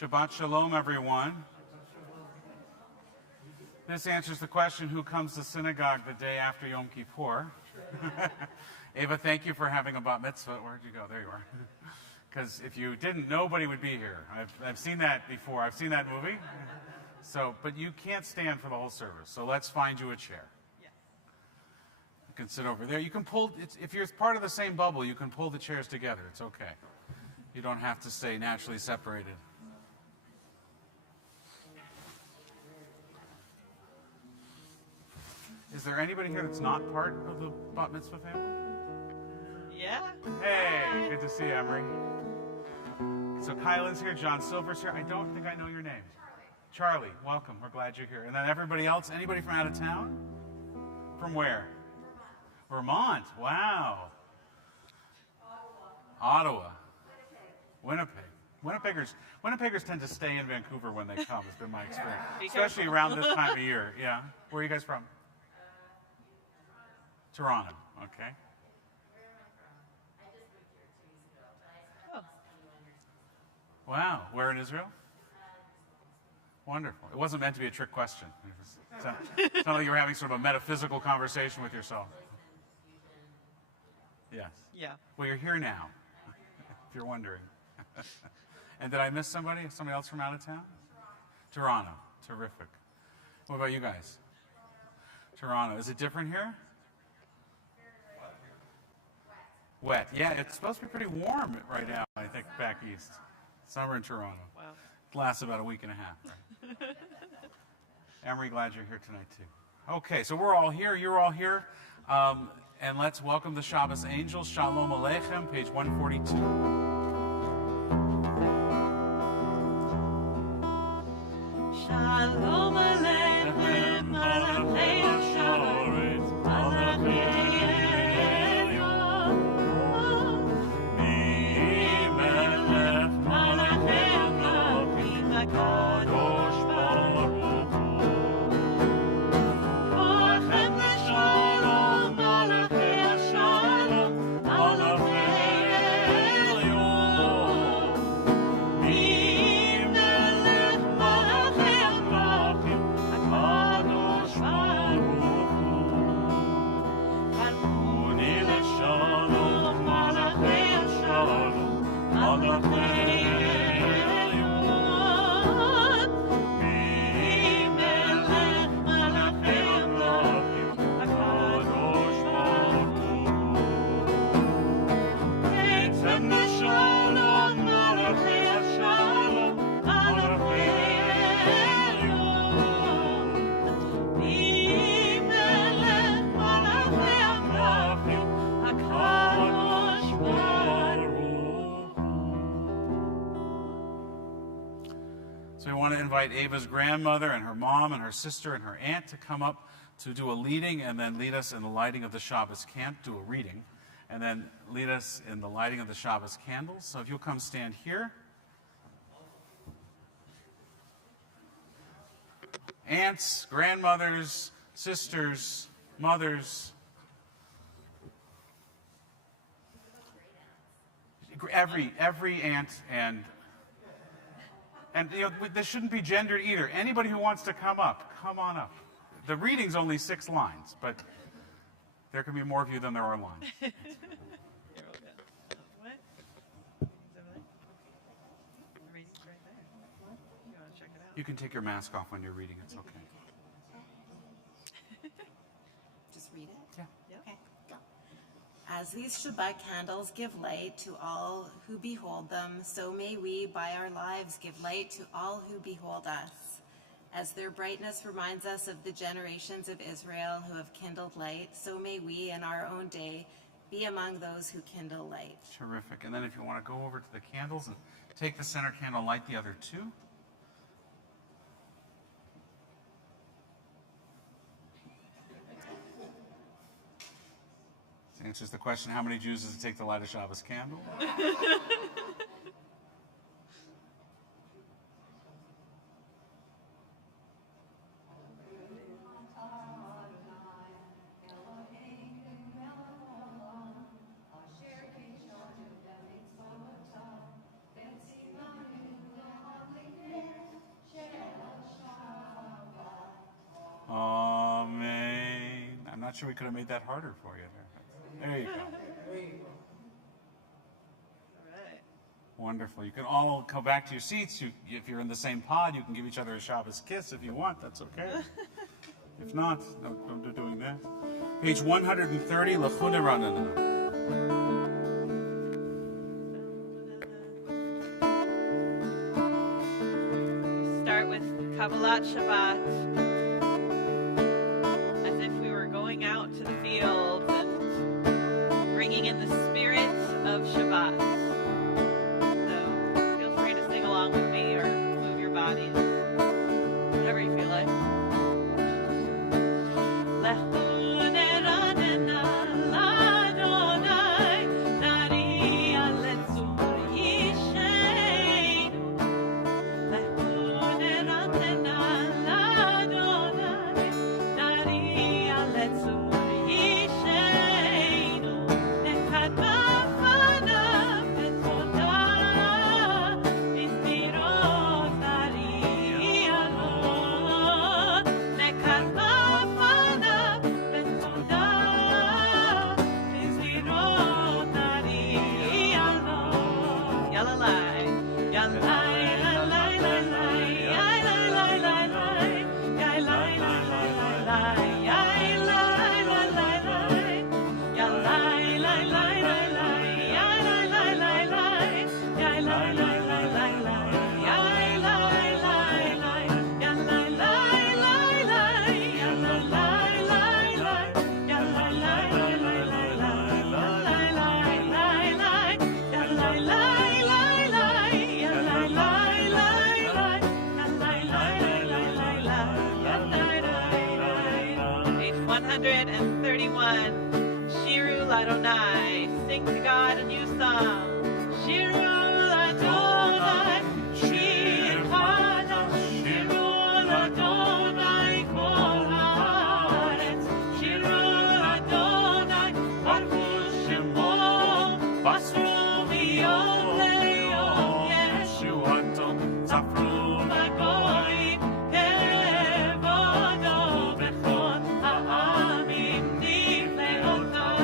Shabbat Shalom, everyone. This answers the question, who comes to synagogue the day after Yom Kippur? Ava, thank you for having a bat mitzvah. Where'd you go? There you are. Because if you didn't, nobody would be here. I've seen that before. I've seen that movie. So, but you can't stand for the whole service. So let's find you a chair. Yes. You can sit over there. You can pull, if you're part of the same bubble, you can pull the chairs together. It's okay. You don't have to stay naturally separated. Is there anybody here that's not part of the bat mitzvah family? Yeah. Hey, good to see you, Emery. So Kylan's here, John Silver's here. I don't think I know your name. Charlie, welcome. We're glad you're here. And then everybody else, anybody from out of town? From where? Vermont. Wow. Ottawa. Winnipeg. Winnipegers tend to stay in Vancouver when they come, has been my experience. Especially around this time of year. Yeah. Where are you guys from? Toronto. Okay. Wow. Where in Israel? Wonderful. It wasn't meant to be a trick question. It sounded like you were having sort of a metaphysical conversation with yourself. Yes. Yeah. Well, you're here now, if you're wondering. And did I miss somebody? Somebody else from out of town? Toronto. Terrific. What about you guys? Toronto. Is it different here? Wet. Yeah, it's supposed to be pretty warm right now, I think, back east. Summer in Toronto. Wow. It lasts about a week and a half, right? Emery, glad you're here tonight, too. Okay, so we're all here. You're all here. And let's welcome the Shabbos angels. Shalom Aleichem, page 142. Shalom Aleichem, Malachei Hasharet, Malachei Invite Ava's grandmother and her mom and her sister and her aunt to come up to do a leading and then lead us in the lighting of the Shabbos candle, do a reading, and then lead us in the lighting of the Shabbos candles. So if you'll come stand here. Aunts, grandmothers, sisters, mothers. Every aunt and you know, this shouldn't be gendered either. Anybody who wants to come up, come on up. The reading's only 6 lines, but there can be more of you than there are lines. What? Reading's right there. You want to check it out? You can take your mask off when you're reading. It's okay. Just read it? Yeah. Okay, go. As these Shabbat candles give light to all who behold them, so may we, by our lives, give light to all who behold us. As their brightness reminds us of the generations of Israel who have kindled light, so may we, in our own day, be among those who kindle light. Terrific. And then if you want to go over to the candles and take the center candle, light the other 2. This answers the question, how many Jews does it take to light a Shabbos candle? not sure we could have made that harder for you there. There you go. All right. Wonderful. You can all go back to your seats. If you're in the same pod, you can give each other a Shabbos kiss if you want. That's okay. If not, don't do doing that. Page 130, L'chuna Ranana. Start with Kabbalat Shabbat, as if we were going out to the fields and bringing in the spirit of Shabbat. So feel free to sing along with me or move your bodies, whatever you feel like. Adonai, sing to God a new song. Shirul Adonai, Shir Chadash, Shirul Adonai, Kol Haaretz, Shirul Adonai, Baruch Shemo, Basru Miyom Le'yom, Yeshuato, Zafru Lagoyim, Kevodo Bechon Ha'amim Nifleotav.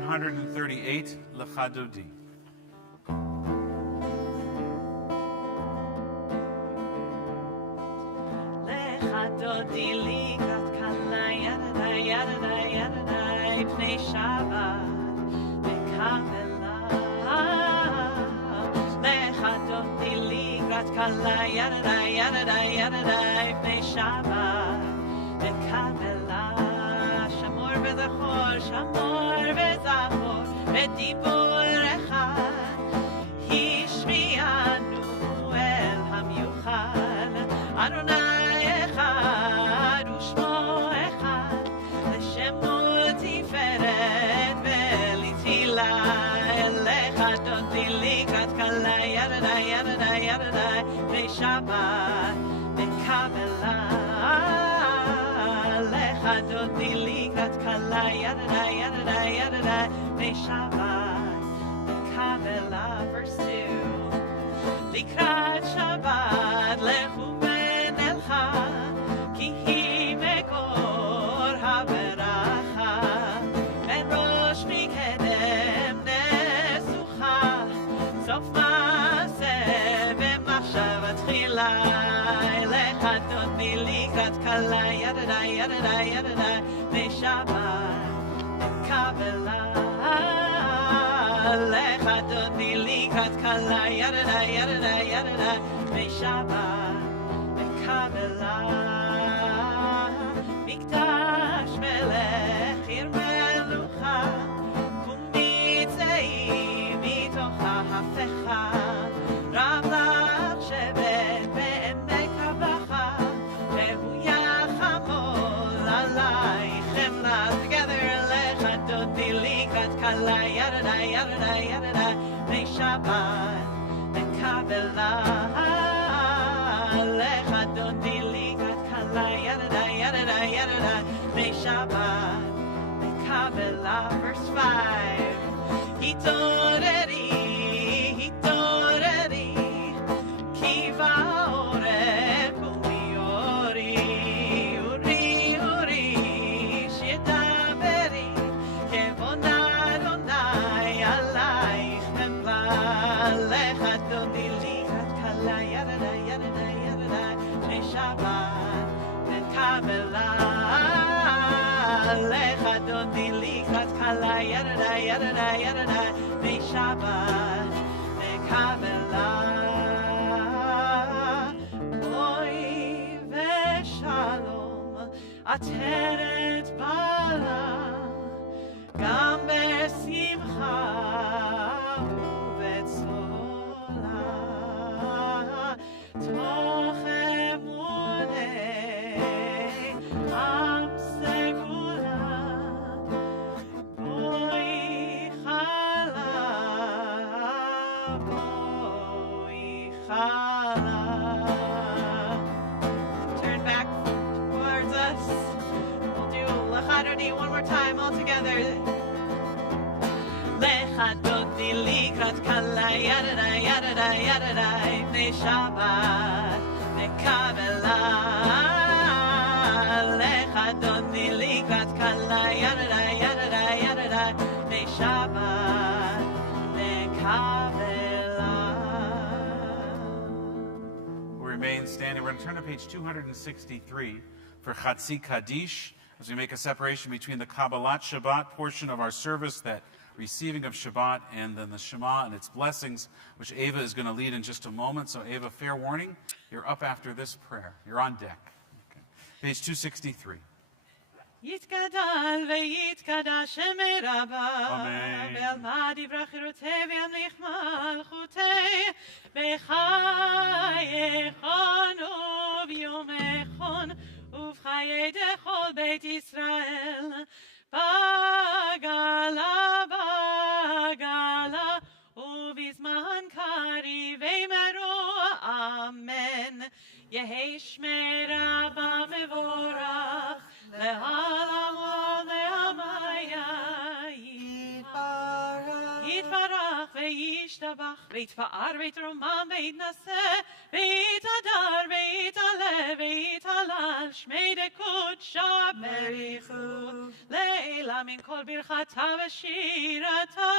138, L'chadodi. L'chadodi likrat kala yadadai yadadai yadadai pnei Shabbat Kabbalat L'chadodi likrat kala yadadai yadadai yadadai pnei Shabbat Kabbalat Shamor v'zachor Shamor v'zachor v'dibur echad Hishmianu el hamyuchal Adonai echad u'shmo echad L'shemo tiferet v'litila L'chadodi likrat kala yadadai yadadai yadadai pnei Shabbat Kabbalat L'chadodi likrat kala yadadai yadadai yadadai pnei Shabbat Kabbalat. Verse 2 Likrat Shabbat lechu v'nelcha ki hi mekor haveracha ben rosh mikedem nesucha sof maaseh v'machshavat tchila L'chadodi likrat kala yadadai yadadai yadadai pnei Shabbat Kabbalat L'chadodi likrat kala yadadai yadadai yadadai pnei Shabbat Kabbalat Mikdash melech ir melucha umitzei mitocha hafecha Rablat Shebet be'emek habacha Shehu yachamol alaychem las together L'chadodi likrat kala yadadai yadadai yadadai pnei Shabbat Kabbalat L'chadodi likrat kala yadadai yadadai yadadai pnei Shabbat Kabbalat. Verse 5 Hitoreri hitoreri ki va'orech u'miori uri uri shedaberi kevon Adonai alayich memla L'chadodi likrat kala yadadai yadadai yadadai pnei Shabbat Kabbalat L'chadodi likrat kala yadadai yadadai yadadai pnei Shabbat Kabbalat Oy v'shalom ateret bala gam besimcha u'betzola toch emunei am segula boi chala Turn back towards us. We'll do L'chadodi one more time all together. L'chadodi likrat kala yadadai yadadai yadadai pnei Shabbat Kabbalat L'chadodi likrat kala yadadai yadadai yadadai pnei Shabbat Kabbalat. We remain standing. We're going to turn to page 263 for Chatzi Kaddish as we make a separation between the Kabbalat Shabbat portion of our service, that receiving of Shabbat, and then the Shema and its blessings, which Ava is going to lead in just a moment. So Ava, fair warning, you're up after this prayer. You're on deck. Okay. Page 263. יתגדל ויתקדש שם רבה אמן. ואלמד יברח חירותי וימליך מלכותי בחייכון וביומכון ובחיי דכל בית ישראל בגלה בגלה ובזמן קריב אמרו אמן יהי שמי רבה מבורך לעלמות לעמיה יתברך ויתברך וישתבח ויתפאר ויתרומם ויתנשא ויתהדר ויתעלה ויתהלל שמי דקודשא בריחו לעילה מן כל ברכתה ושירתה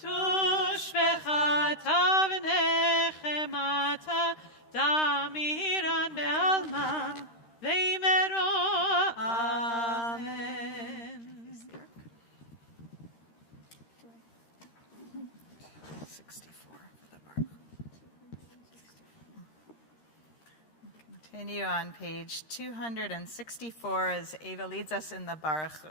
תושבחתה ונחמתה דמירן בעלמא ואמרו אמן. Continue on page 264 as Ava leads us in the Baruch Hu.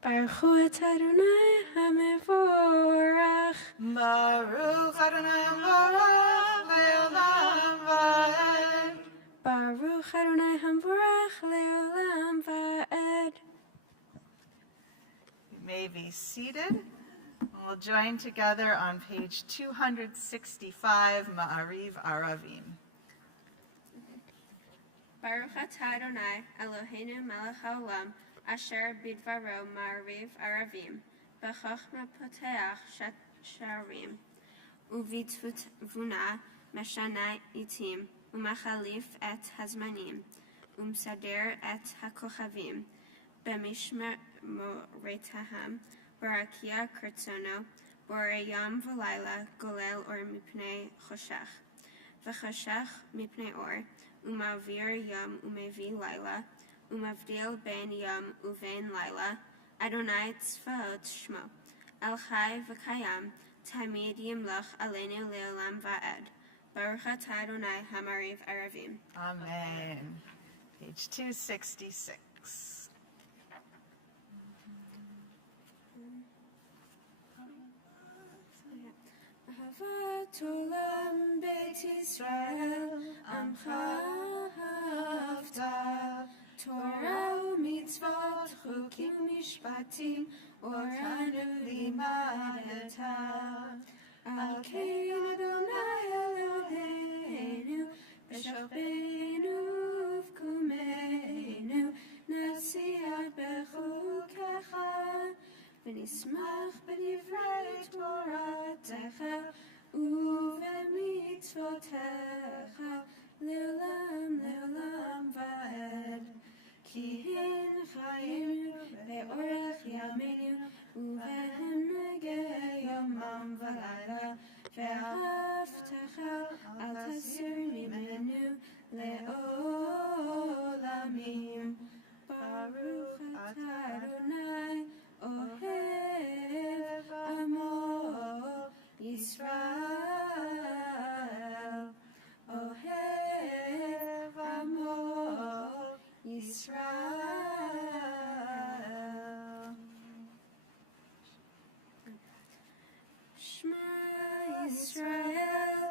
Baruch Hu et Adonai HaMevorach. Baruch Adonai HaMevorach le'olam va'ed. Baruch Adonai HaMevorach le'olam va'ed. You may be seated. We'll join together on page 265, Ma'ariv Aravim. Baruch atah Adonai Eloheinu melech haolam asher bidvaro ma'ariv aravim b'chochma poteach sharim uvitvuna meshana itim umachalif et hazmanim umsader et hakochavim b'mishmer moretaham barakia kertzono boreyam v'layla golel or mipnei choshech v'choshech mipnei or Umavir yam umevi laila, umavdil ben yam uven laila, Adonai tzvaot shmo, El chai v'kayam, tamid yimlach aleinu leolam va'ed, Baruch atah Adonai hamariv aravim. Amen. Page 266. Ahavat olam beit Yisrael, amcha hafta, Torah u'mitzvot, chukim u'mishpatim, oranu limadeta. Al kein Adonai Eloheinu, b'shachbeinu uvkumeinu, nasiach bechukecha, v'nismach b'divrei Toratecha, ובמצוותיך לעולם לעולם ועד. כי הן חיינו באורך ימינו ובהם נגע יומם ולילה, ואהבתך אל תסיר ממנו לעולמים. ברוך אתה אדוני אוהב עמו Yisrael, Ohev Amo Yisrael. Shema Yisrael,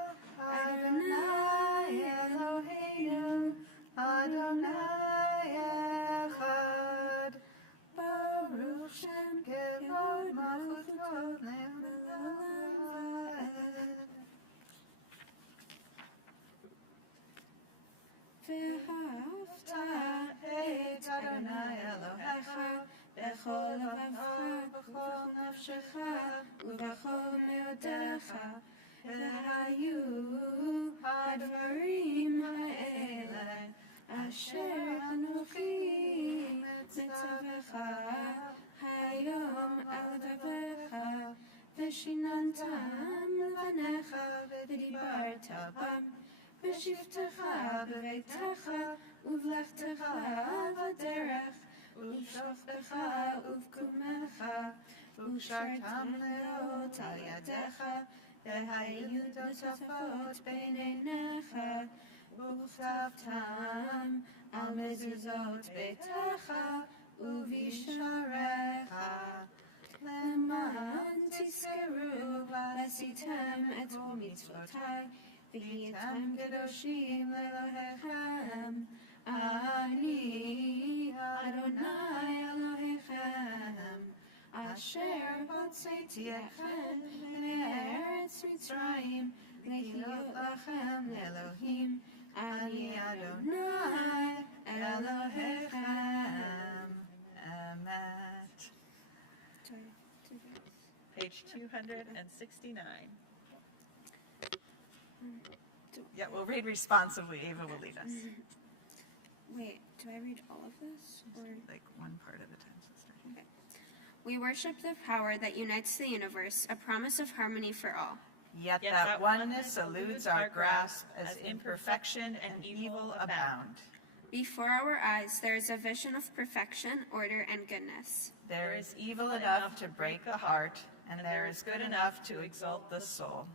Adonai Eloheinu, Adonai Echad. Baruch Shem Kevod Malchut ואהבת את אדוני אלוהיך בכל לבבך ובכל נפשך ובכל מאודיך, והיו הדברים האלה אשר אנוכי מצווך היום על לבביך, ושיננתם לבניך ודיברת בם בשבתך בביתך ובלכתך בדרך ובשוכבך ובקומך, ושרתם לאות על ידיך, והיו נוספות בין עיניך, וכתבתם על מזוזות ביתך ובשעריך, למען תזכרו ועשיתם את כל מצוותי, והייתם קדושים לאלוהיכם. אני אדוני אלוהיכם, אשר הוצאתיכם מארץ מצרים, להיות לכם לאלוהים. אני אדוני אלוהיכם. אמת. page 269. Yeah, we'll read responsively. Ava will lead us. Wait, do I read all of this? Or... Like one part at a time. Sister. Okay. We worship the power that unites the universe, a promise of harmony for all. Yet that oneness eludes our grasp as imperfection and evil abound. Before our eyes, there is a vision of perfection, order, and goodness. There is evil enough to break the heart, and there is good enough to exalt the soul.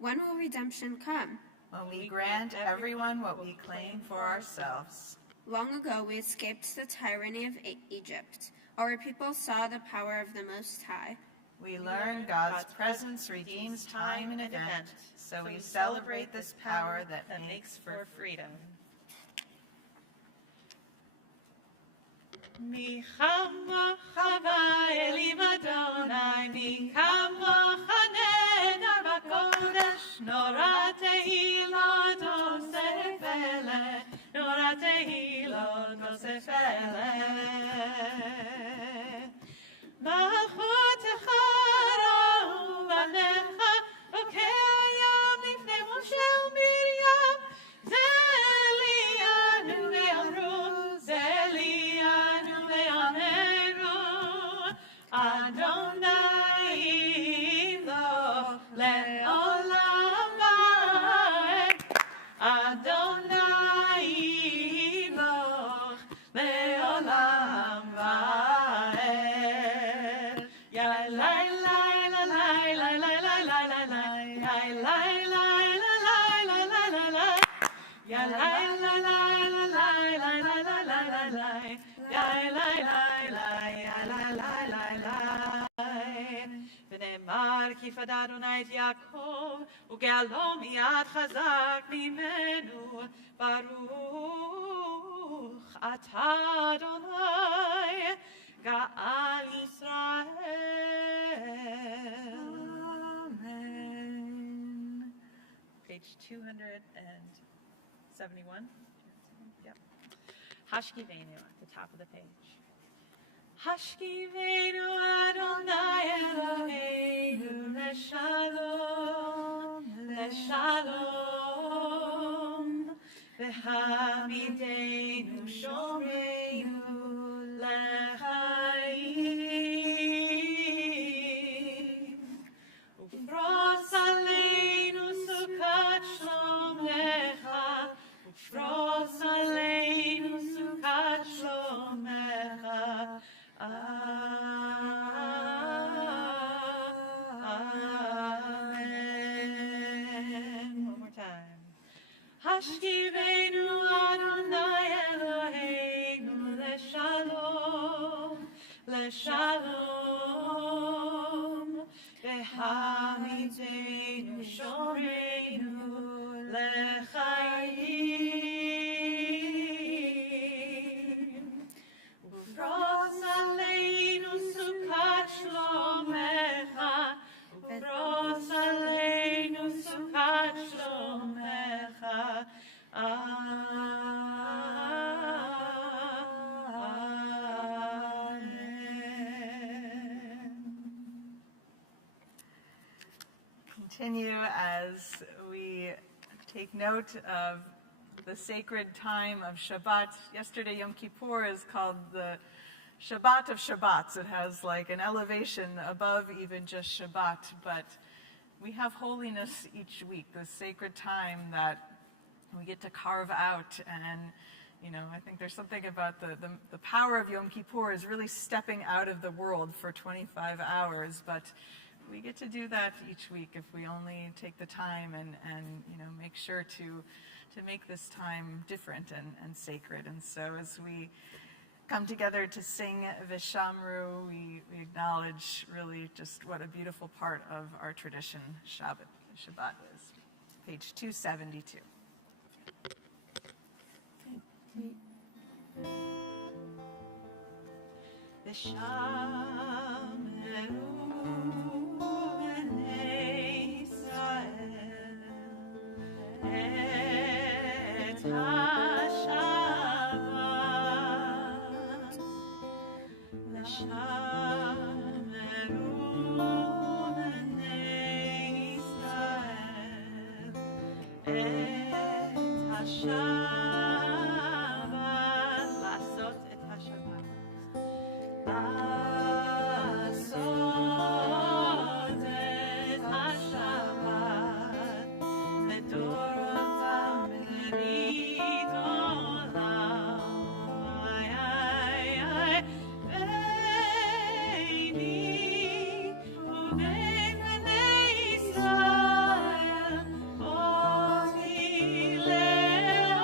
When will redemption come? When we grant everyone what we claim for ourselves. Long ago, we escaped the tyranny of Egypt. Our people saw the power of the Most High. We learn God's presence redeems time and event, so we celebrate this power that makes for freedom. Mi chama chava elim Adonai, mi kama chanen bakodesh, nora tehillah dosefele, nora tehillah dosefele. Malchutecha ra'u banecha, okayam lifnei Moshe u'Miriam, zelianu ve'amru, zelianu ve'ameru, Adonai imloch le'olam va'ed, Adonai imloch le'olam va'ed. ונאמר כי פדה אדוני את יעקב וגאלו מיד חזק ממנו ברוך אתה אדוני גאל ישראל. Amen. Page 271. Yep. Hashkivenu at the top of the page. Hashkivenu Adonai Eloheinu leshalom, leshalom. V'hamidenu shoreinu lechaim. Ufros aleinu sukat shlomecha, ufros aleinu sukat shlomecha. Amen. One more time. Hashkivenu Adonai Eloheinu leshalom, leshalom. V'hamidenu shoreinu lechaim. Ufros aleinu sukat shlomecha, ufros aleinu sukat shlomecha. Amen. Continue as we take note of the sacred time of Shabbat. Yesterday, Yom Kippur is called the Shabbat of Shabbats. It has like an elevation above even just Shabbat, but we have holiness each week, the sacred time that we get to carve out. And, you know, I think there's something about the power of Yom Kippur is really stepping out of the world for 25 hours, but we get to do that each week if we only take the time and you know, make sure to make this time different and sacred. And so as we come together to sing Vishamru, we acknowledge really just what a beautiful part of our tradition Shabbat is. Page 272. Shameru בשבת, לעשות את השבת. לעשות את השבת, לדורותם ברית עולם. ביני ובין בני ישראל, אותי לעולם.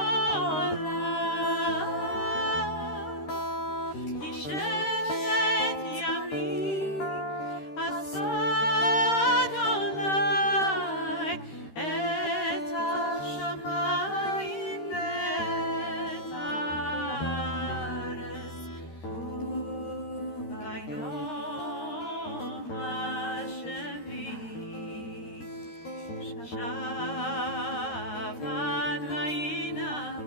כי ששת ימים עשה אדוני את השמיים ואת הארץ, וביום השביעי שבת וינבש.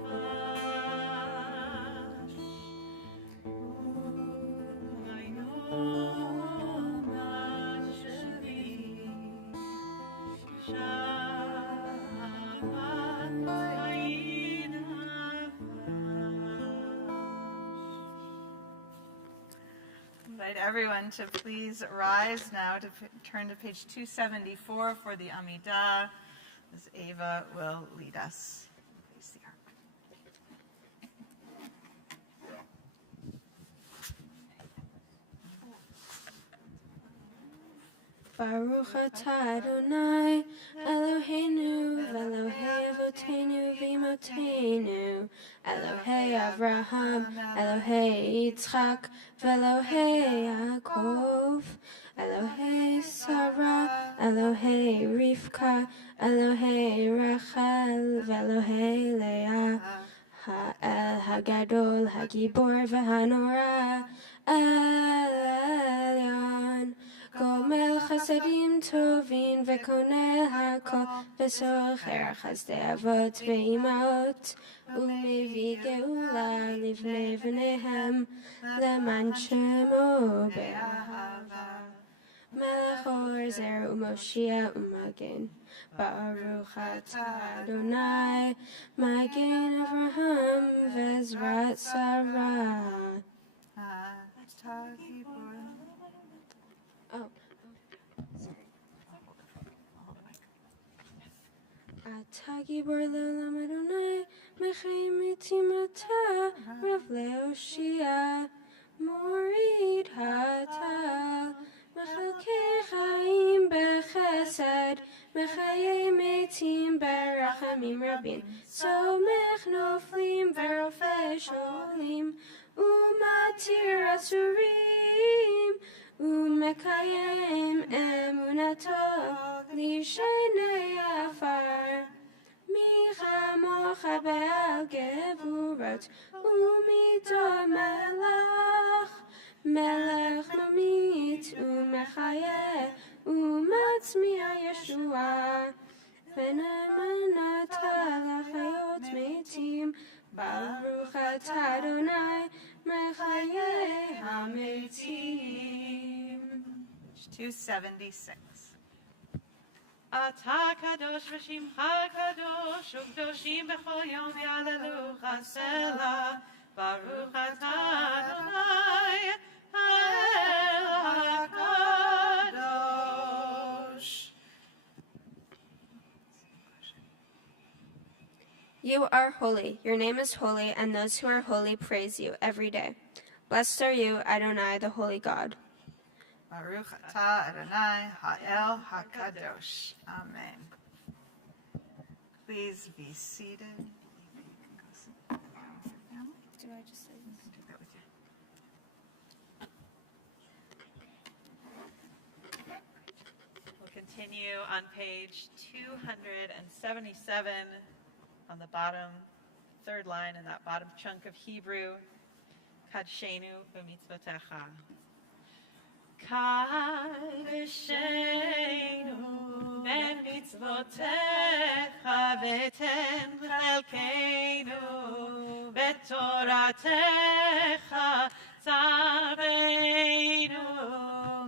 וביום השביעי שבת וינבש. Invite everyone to please rise now to turn to page 274 for the Amidah, as Ava will lead us. Face the ark. Baruch atah Adonai, Eloheinu, Elohei Avotenu, V'imotenu, Elohei Avraham, Elohei Yitzchak, Velohei Yaakov, Elohei Sarah, Elohei Rivka, Elohei Rachel, Velohei Leah, Ha'el Hagadol, Hagibor, V'hanora, El Elyon, גומל חסדים טובים וקונה הכל וסוחר חסדי אבות ואימהות ומביא גאולה לבני בניהם למען שמו באהבה. מלך אור זר ומושיע ומגן, ברוך אתה אדוני מגן אברהם ועזרת שרה. אתה גיבור לעולם אדוני, מחיים מתים אתה, רב להושיע, מוריד הטל, מחלקי חיים בחסד, מחיי מתים ברחמים רבים, סומך נופלים ורופא שואלים, ומתיר אסורים, ומקיים אמונתו לשני עפר. מי כמוך בעל גבורות ומיתו מלך ממית ומחיה ומצמיע ישועה. ונאמנת לחיות מתים, ברוך אתה אדוני מחיי המתים. 276. אתה קדוש ושמך קדוש, וקדושים בכל יום יהללוך סלה. ברוך אתה אדוני האל הקדוש. You are holy, your name is holy, and those who are holy praise you every day. Blessed are you, Adonai, the holy God. Baruch atah Adonai ha'el hakadosh. Amen. Please be seated. Do I just say this? Do that with you. We'll continue on page 277 on the bottom, third line in that bottom chunk of Hebrew. Kadshenu b'mitzvotecha. Kadshenu b'mitzvotecha v'ten chelkeinu b'toratecha tzarenu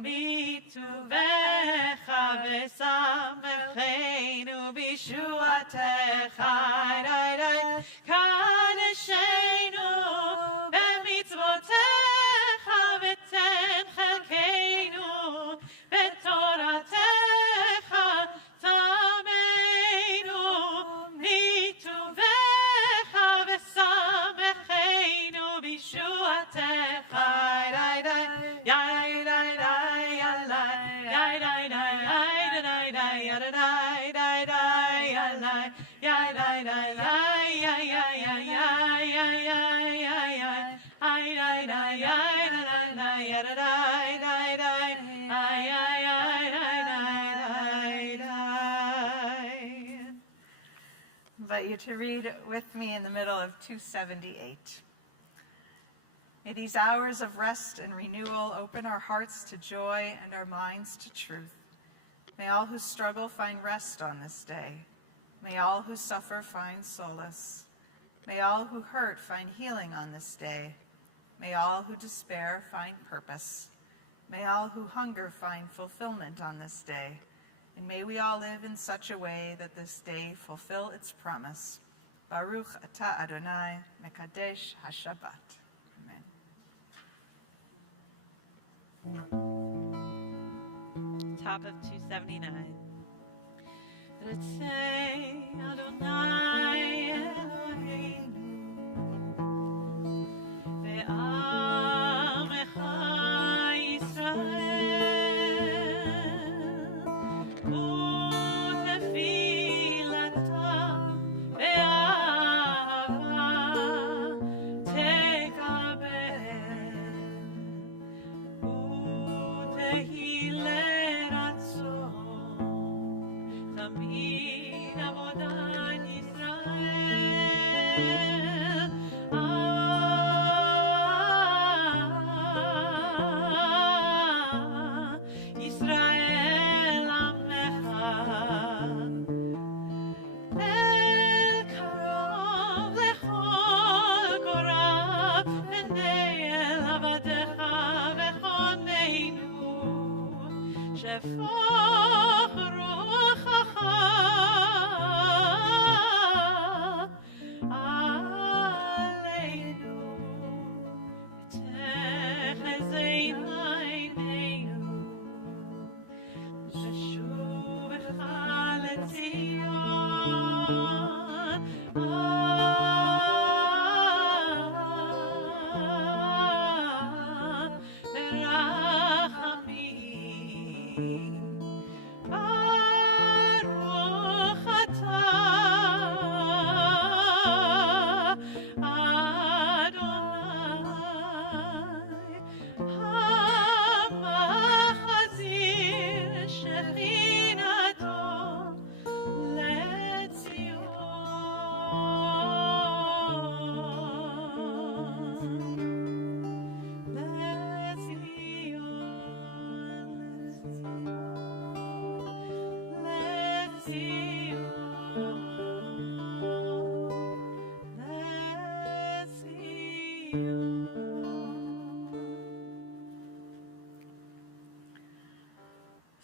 mituvecha v'samechenu b'shuatecha invite you to read with me in the middle of 278. May these hours of rest and renewal open our hearts to joy and our minds to truth. May all who struggle find rest on this day. May all who suffer find solace. May all who hurt find healing on this day. May all who despair find purpose. May all who hunger find fulfillment on this day. And may we all live in such a way that this day fulfill its promise. Baruch atah Adonai, Mekadesh HaShabbat. Amen. Top of 279. Ritzei Adonai Eloheinu ve'amecha Yisrael u'tefilata ve'ahava tekabel u'tehiler ratzon tamid avodat Yisrael Yisrael amecha el karov lechol korav v'nei el avadecha v'choneinu shefoch ruchacha aleinu v'techezei einenu ששובך לציון ברחמים ברוך אתה אדוני המחזיר שכינתו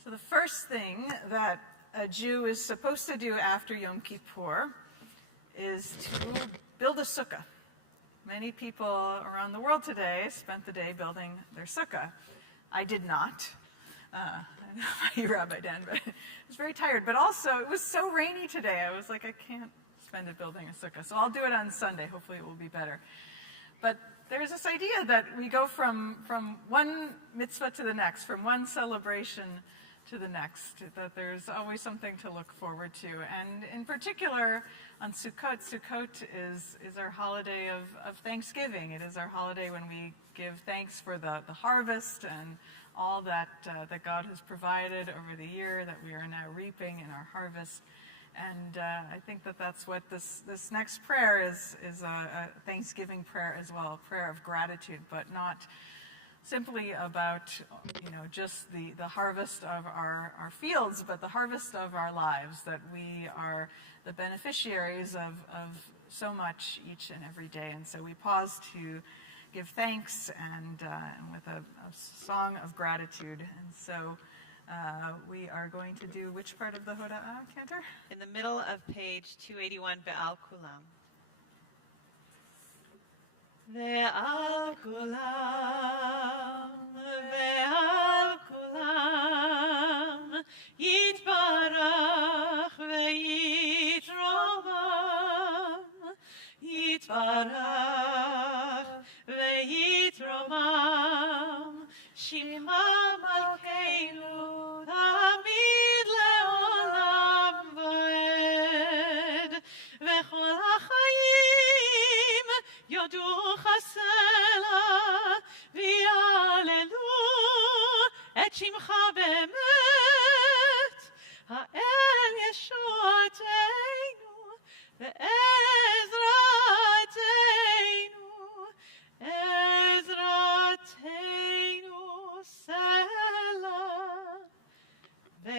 So the first thing that a Jew is supposed to do after Yom Kippur is to build a sukkah. Many people around the world today spent the day building their sukkah. I did not. I know my rabbi did, but I was very tired. But also, it was so rainy today. I was like, I can't spend it building a sukkah. So I'll do it on Sunday. Hopefully it will be better. But there's this idea that we go from one mitzvah to the next, from one celebration to the next, that there's always something to look forward to. And in particular, on Sukkot, Sukkot is our holiday of Thanksgiving. It is our holiday when we give thanks for the harvest and all that God has provided over the year, that we are now reaping in our harvest. And I think that that's what this next prayer is a Thanksgiving prayer as well, a prayer of gratitude, but not simply about, just the harvest of our fields, but the harvest of our lives, that we are the beneficiaries of so much each and every day. And so we pause to give thanks and with a song of gratitude. And so we are going to do which part of the Hoda'ah, Cantor? In the middle of page 281, Ve'al Kulam. Ve'al Kulam, Ve'al Kulam, Yitbarach ve'yitromam, Yitbarach ve'yitromam, Shema Malkeinu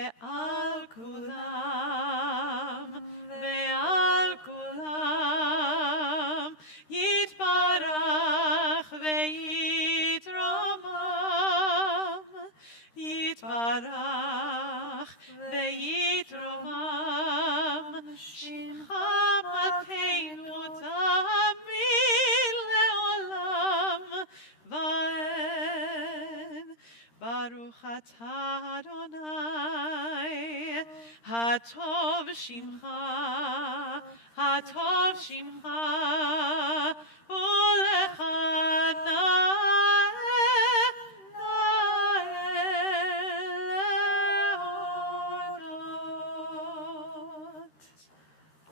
ועל כולם, ועל כולם, יתברך ויתרומם, יתברך ויתרומם, שמך מלכנו תמיד לעולם ועד. ברוך אתה אדוני, הטוב שמך, הטוב שמך, ולך נאה להודות.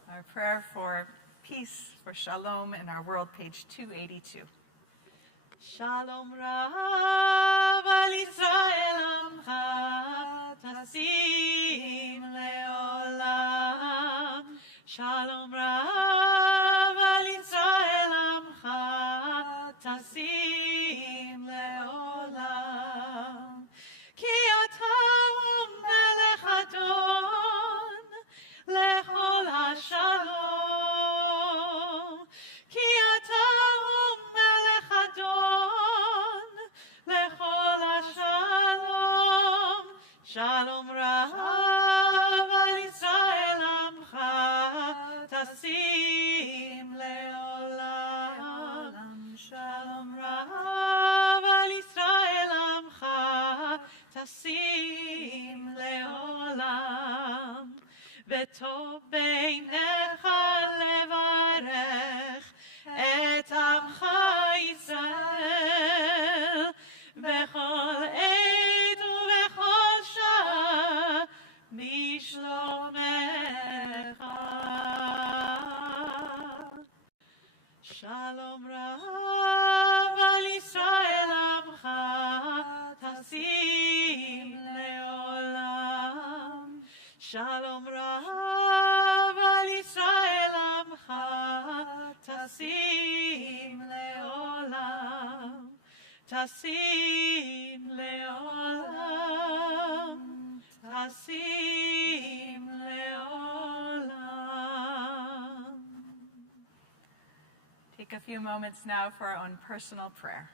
Our prayer for peace, for shalom in our world, page 282. שלום רב על ישראל עמך, תשים לעולם. שלום רב על ישראל עמך, תשים לעולם. כי אתה הוא מלך אדון לכל השלום. כי אתה הוא מלך אדון לכל השלום. שלום רב על ישראל עמך, תשים לעולם. שלום רב על ישראל עמך, תשים לעולם. וטוב בעיניך לברך את עמך ישראל בכל עת ובכל שעה משלומך. שלום רב על ישראל עמך, תשים לעולם. שלום רב על ישראל עמך, תשים לעולם. תשים לעולם. תשים לעולם. Take a few moments now for our own personal prayer.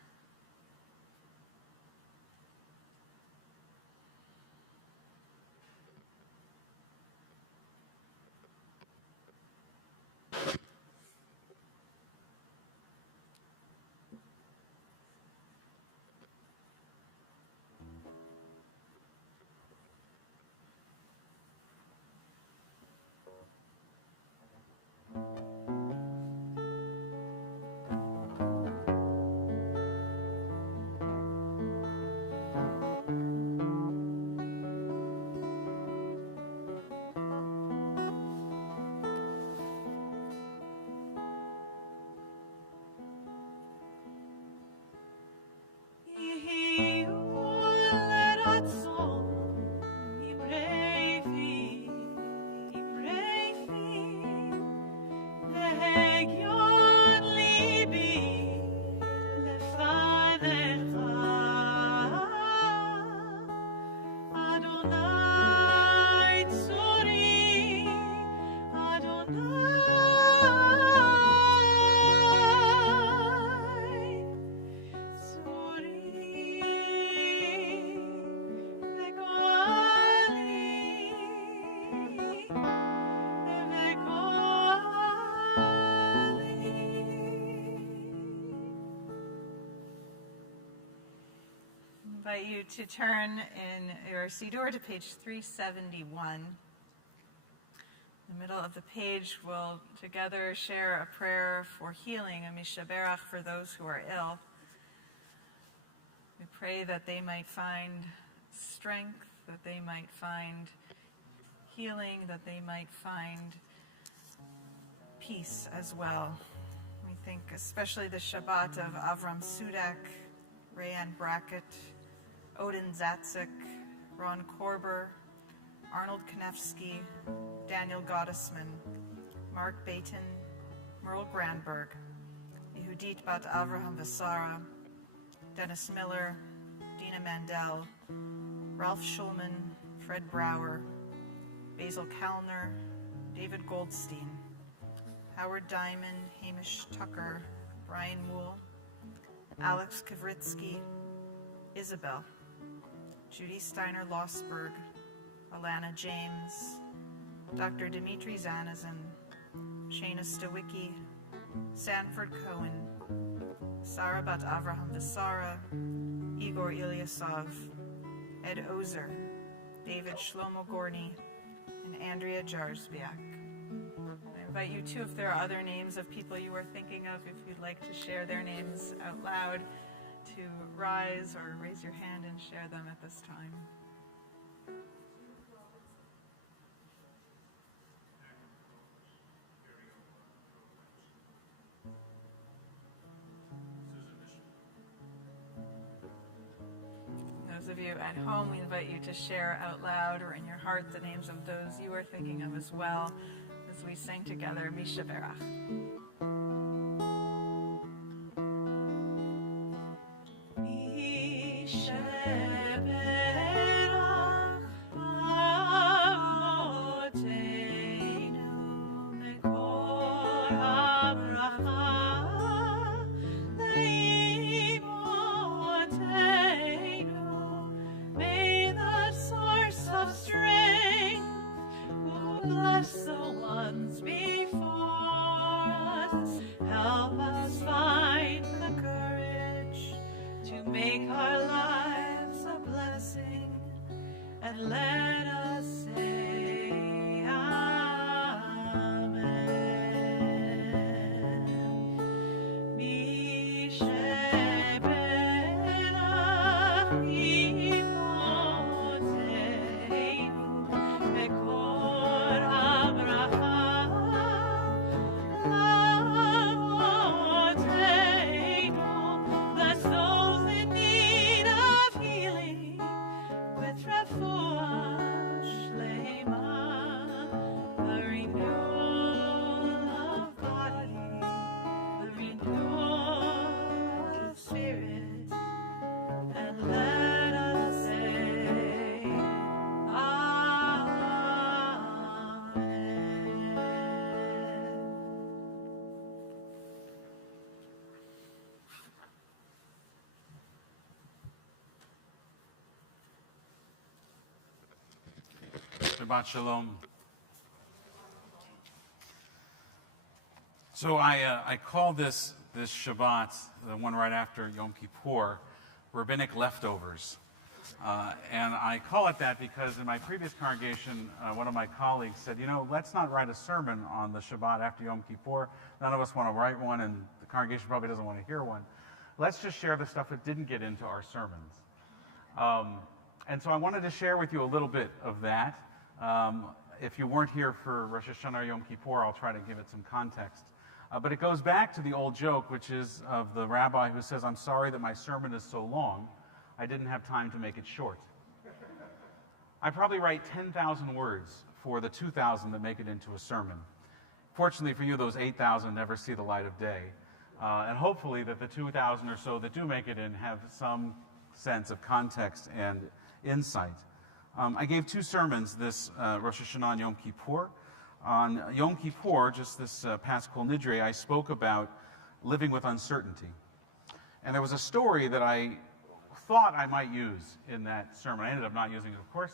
Invite you to turn in your Siddur to page 371. In the middle of the page, we'll together share a prayer for healing, a Shebeirach for those who are ill. We pray that they might find strength, that they might find healing, that they might find peace as well. We think especially the Shabbat of Avram Sudak, Rayanne Brackett, Odin Zatzik, Ron Korber, Arnold Konevsky, Daniel Gottesman, Mark Baton, Merle Grandberg, Yehudit Bat Avraham Vasara, Dennis Miller, Dina Mandel, Ralph Schulman, Fred Brower, Basil Kellner, David Goldstein, Howard Diamond, Hamish Tucker, Brian Wool, Alex Kavritsky, Isabel, Judy Steiner Lossberg, Alana James, Dr. Dimitri Zanazin, Shana Stawicki, Sanford Cohen, Sarah Bat Avraham Visara, Igor Ilyasov, Ed Ozer, David Shlomo Gorny, and Andrea Jarzbiak. I invite you too, if there are other names of people you are thinking of, if you'd like to share their names out loud, to rise or raise your hand and share them at this time. Those of you at home, we invite you to share out loud or in your heart the names of those you are thinking of as well, as we sing together, Shebeirach. Bless the ones before us. Help us find the courage to make our lives a blessing, and let us say Amen. Bless those in need of healing with refuah Shlema, the renewal of body, the renewal of spirit, and let us say Amen. Shabbat Shalom. So I call this Shabbat, the one right after Yom Kippur, Rabbinic leftovers. And I call it that because in my previous congregation, one of my colleagues said, let's not write a sermon on the Shabbat after Yom Kippur. None of us want to write one, and the congregation probably doesn't want to hear one. Let's just share the stuff that didn't get into our sermons. And so I wanted to share with you a little bit of that. If you weren't here for Rosh Hashanah or Yom Kippur, I'll try to give it some context. But it goes back to the old joke, which is of the rabbi who says, "I'm sorry that my sermon is so long. I didn't have time to make it short." I probably write 10,000 words for the 2,000 that make it into a sermon. Fortunately for you, those 8,000 never see the light of day. And hopefully that the 2,000 or so that do make it in have some sense of context and insight. I gave two sermons this Rosh Hashanah and Yom Kippur. On Yom Kippur, just this past Kol Nidre, I spoke about living with uncertainty. And there was a story that I thought I might use in that sermon. I ended up not using it, of course.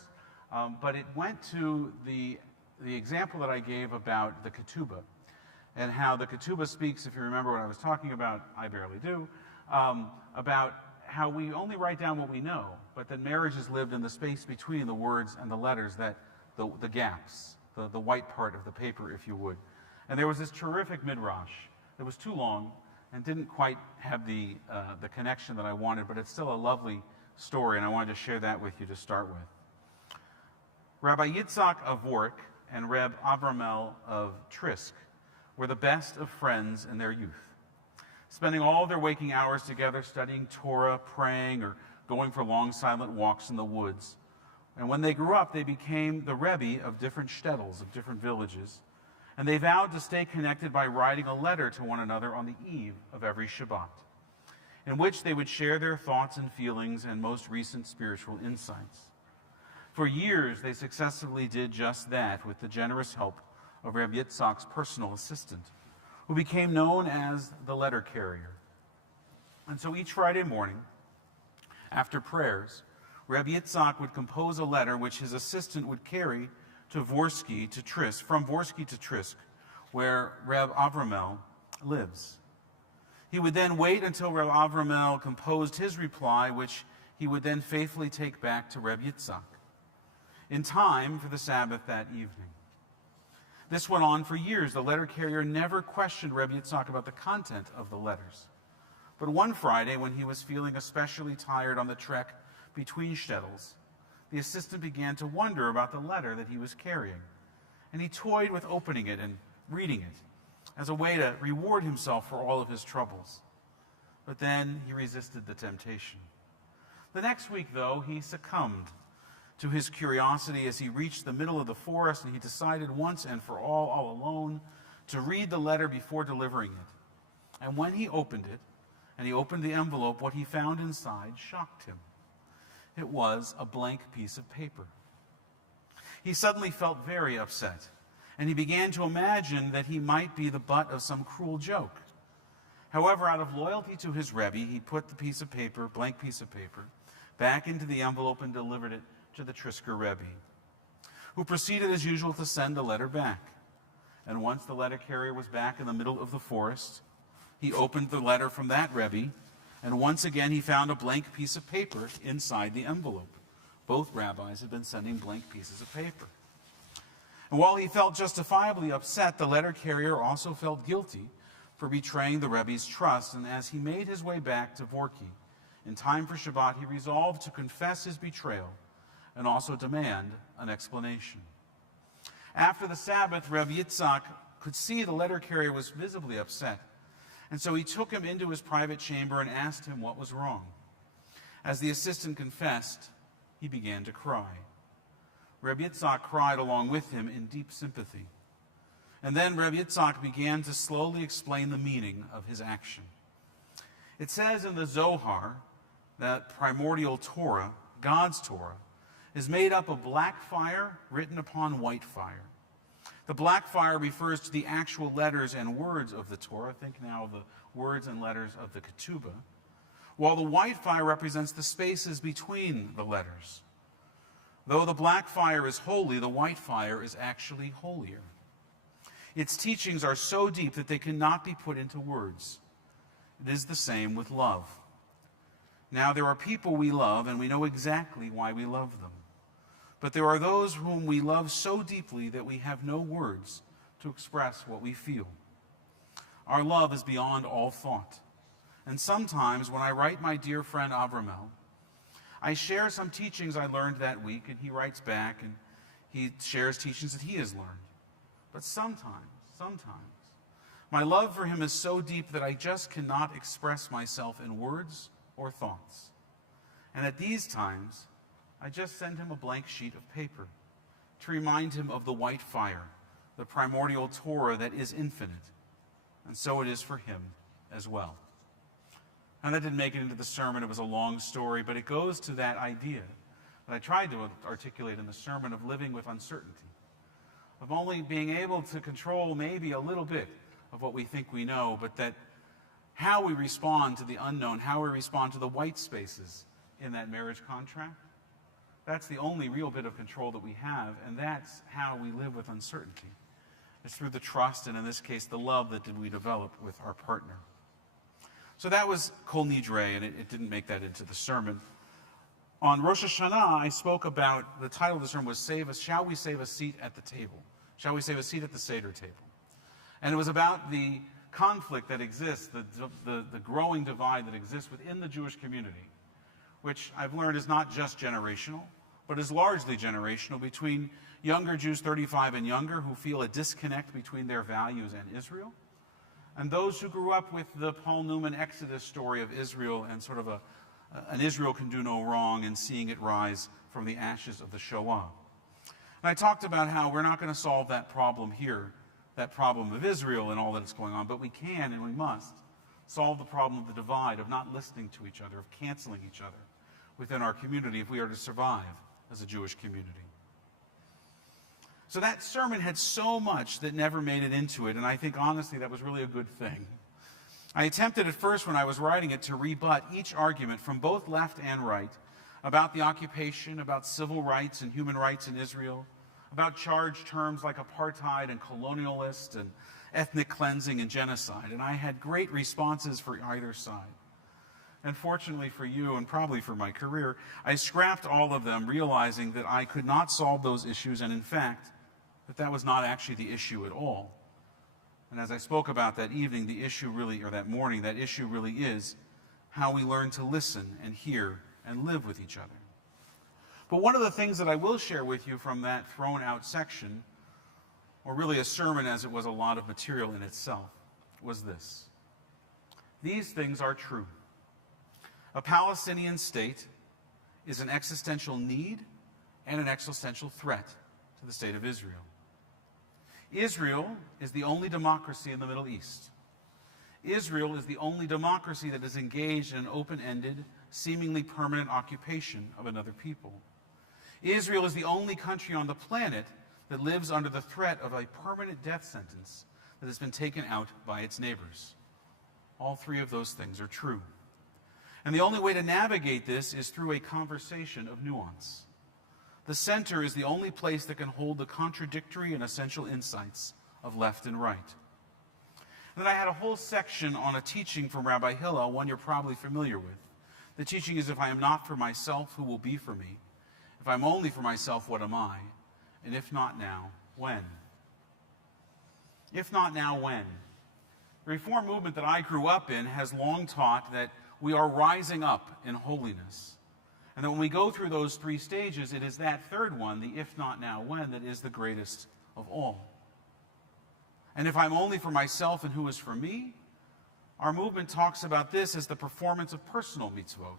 But it went to the example that I gave about the ketubah, and how the ketubah speaks, if you remember what I was talking about, I barely do, about how we only write down what we know, but that marriage is lived in the space between the words and the letters, that the gaps, the white part of the paper, if you would. And there was this terrific midrash that was too long and didn't quite have the connection that I wanted, but it's still a lovely story, and I wanted to share that with you to start with. Rabbi Yitzhak of Vork and Reb Avramel of Trisk were the best of friends in their youth, spending all their waking hours together studying Torah, praying, or going for long silent walks in the woods. And when they grew up, they became the Rebbe of different shtetls, of different villages. And they vowed to stay connected by writing a letter to one another on the eve of every Shabbat, in which they would share their thoughts and feelings and most recent spiritual insights. For years, they successfully did just that with the generous help of Rabbi Yitzchak's personal assistant, who became known as the letter carrier. And so each Friday morning, after prayers, Rabbi Yitzchak would compose a letter which his assistant would carry to Vorsky to Trisk, from Vorsky to Trisk, where Reb Avramel lives. He would then wait until Reb Avramel composed his reply, which he would then faithfully take back to Reb Yitzchak, in time for the Sabbath that evening. This went on for years. The letter carrier never questioned Reb Yitzchak about the content of the letters. But one Friday, when he was feeling especially tired on the trek between shtetls, the assistant began to wonder about the letter that he was carrying, and he toyed with opening it and reading it as a way to reward himself for all of his troubles. But then he resisted the temptation. The next week, though, he succumbed to his curiosity as he reached the middle of the forest, and he decided once and for all alone, to read the letter before delivering it. And when he opened it, and he opened the envelope, what he found inside shocked him. It was a blank piece of paper. He suddenly felt very upset, and he began to imagine that he might be the butt of some cruel joke. However, out of loyalty to his Rebbe, he put the piece of paper, blank piece of paper, back into the envelope and delivered it to the Trisker Rebbe, who proceeded as usual to send the letter back. And once the letter carrier was back in the middle of the forest, he opened the letter from that Rebbe, and once again he found a blank piece of paper inside the envelope. Both rabbis had been sending blank pieces of paper. And while he felt justifiably upset, the letter carrier also felt guilty for betraying the Rebbe's trust, and as he made his way back to Vorki, in time for Shabbat, he resolved to confess his betrayal and also demand an explanation. After the Sabbath, Rabbi Yitzchak could see the letter carrier was visibly upset, and so he took him into his private chamber and asked him what was wrong. As the assistant confessed, he began to cry. Rabbi Yitzchak cried along with him in deep sympathy. And then Rabbi Yitzchak began to slowly explain the meaning of his action. It says in the Zohar that primordial Torah, God's Torah, is made up of black fire written upon white fire. The black fire refers to the actual letters and words of the Torah. Think now of the words and letters of the Ketubah. While the white fire represents the spaces between the letters. Though the black fire is holy, the white fire is actually holier. Its teachings are so deep that they cannot be put into words. It is the same with love. Now, there are people we love, and we know exactly why we love them. But there are those whom we love so deeply that we have no words to express what we feel. Our love is beyond all thought. And sometimes when I write my dear friend Avramel, I share some teachings I learned that week, and he writes back, and he shares teachings that he has learned. But sometimes, my love for him is so deep that I just cannot express myself in words or thoughts. And at these times, I just send him a blank sheet of paper to remind him of the white fire, the primordial Torah that is infinite. And so it is for him as well. Now, that didn't make it into the sermon. It was a long story, but it goes to that idea that I tried to articulate in the sermon of living with uncertainty, of only being able to control maybe a little bit of what we think we know, but that how we respond to the unknown, how we respond to the white spaces in that marriage contract, that's the only real bit of control that we have, and that's how we live with uncertainty. It's through the trust, and in this case, the love that we develop with our partner. So that was Kol Nidre, and it didn't make that into the sermon. On Rosh Hashanah, I spoke about, the title of the sermon was Shall We Save a Seat at the Table? Shall we save a seat at the Seder table? And it was about the conflict that exists, the growing divide that exists within the Jewish community, which I've learned is not just generational, but is largely generational, between younger Jews 35 and younger who feel a disconnect between their values and Israel, and those who grew up with the Paul Newman Exodus story of Israel and sort of an Israel can do no wrong and seeing it rise from the ashes of the Shoah. And I talked about how we're not going to solve that problem here, that problem of Israel and all that's going on, but we can and we must solve the problem of the divide, of not listening to each other, of canceling each other within our community if we are to survive as a Jewish community. So that sermon had so much that never made it into it, and I think honestly that was really a good thing. I attempted at first when I was writing it to rebut each argument from both left and right about the occupation, about civil rights and human rights in Israel, about charged terms like apartheid and colonialist and ethnic cleansing and genocide. And I had great responses for either side. And fortunately for you, and probably for my career, I scrapped all of them, realizing that I could not solve those issues, and in fact, that was not actually the issue at all. And as I spoke about that evening, the issue really, or that morning, that issue really is how we learn to listen and hear and live with each other. But one of the things that I will share with you from that thrown out section, or really a sermon as it was a lot of material in itself, was this. These things are true. A Palestinian state is an existential need and an existential threat to the state of Israel. Israel is the only democracy in the Middle East. Israel is the only democracy that is engaged in an open-ended, seemingly permanent occupation of another people. Israel is the only country on the planet that lives under the threat of a permanent death sentence that has been taken out by its neighbors. All three of those things are true. And the only way to navigate this is through a conversation of nuance. The center is the only place that can hold the contradictory and essential insights of left and right. And then I had a whole section on a teaching from Rabbi Hillel, one you're probably familiar with. The teaching is, if I am not for myself, who will be for me? If I'm only for myself, what am I? And if not now, when? If not now, when? The Reform movement that I grew up in has long taught that we are rising up in holiness. And that when we go through those three stages, it is that third one, the if not now, when, that is the greatest of all. And if I'm only for myself and who is for me, our movement talks about this as the performance of personal mitzvot.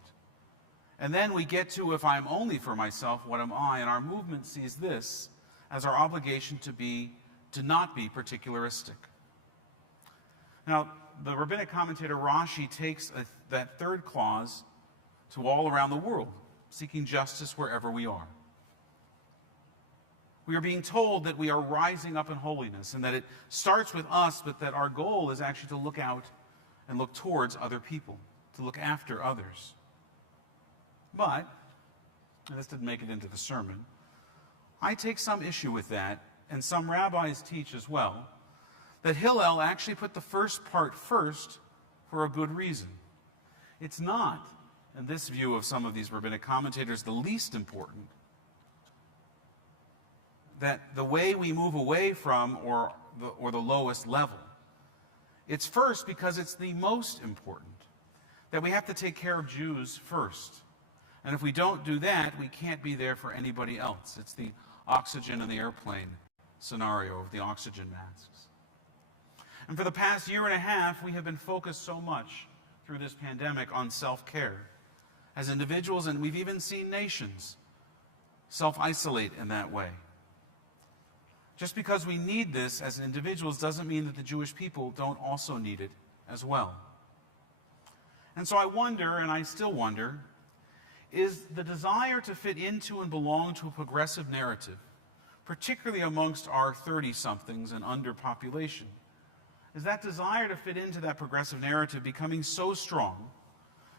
And then we get to, if I'm only for myself, what am I? And our movement sees this as our obligation to not be particularistic. Now, the rabbinic commentator Rashi takes that third clause to all around the world, seeking justice wherever we are. We are being told that we are rising up in holiness and that it starts with us, but that our goal is actually to look out and look towards other people, to look after others. But, and this didn't make it into the sermon, I take some issue with that, and some rabbis teach as well, that Hillel actually put the first part first for a good reason. It's not, in this view of some of these rabbinic commentators, the least important. That the way we move away from or the lowest level. It's first because it's the most important. That we have to take care of Jews first. And if we don't do that, we can't be there for anybody else. It's the oxygen in the airplane scenario of the oxygen masks. And for the past year and a half, we have been focused so much through this pandemic on self-care as individuals, and we've even seen nations self-isolate in that way. Just because we need this as individuals doesn't mean that the Jewish people don't also need it as well. And so I wonder, and I still wonder, is the desire to fit into and belong to a progressive narrative, particularly amongst our 30-somethings and underpopulation, is that desire to fit into that progressive narrative becoming so strong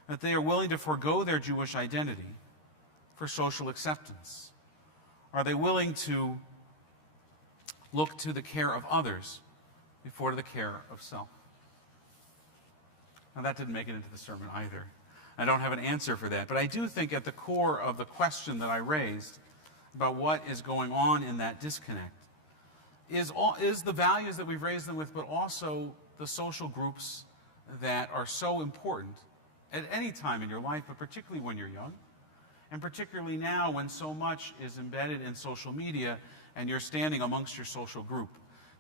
that they are willing to forego their Jewish identity for social acceptance? Are they willing to look to the care of others before the care of self? Now, that didn't make it into the sermon either. I don't have an answer for that, but I do think at the core of the question that I raised about what is going on in that disconnect is the values that we've raised them with, but also the social groups that are so important at any time in your life, but particularly when you're young, and particularly now when so much is embedded in social media and you're standing amongst your social group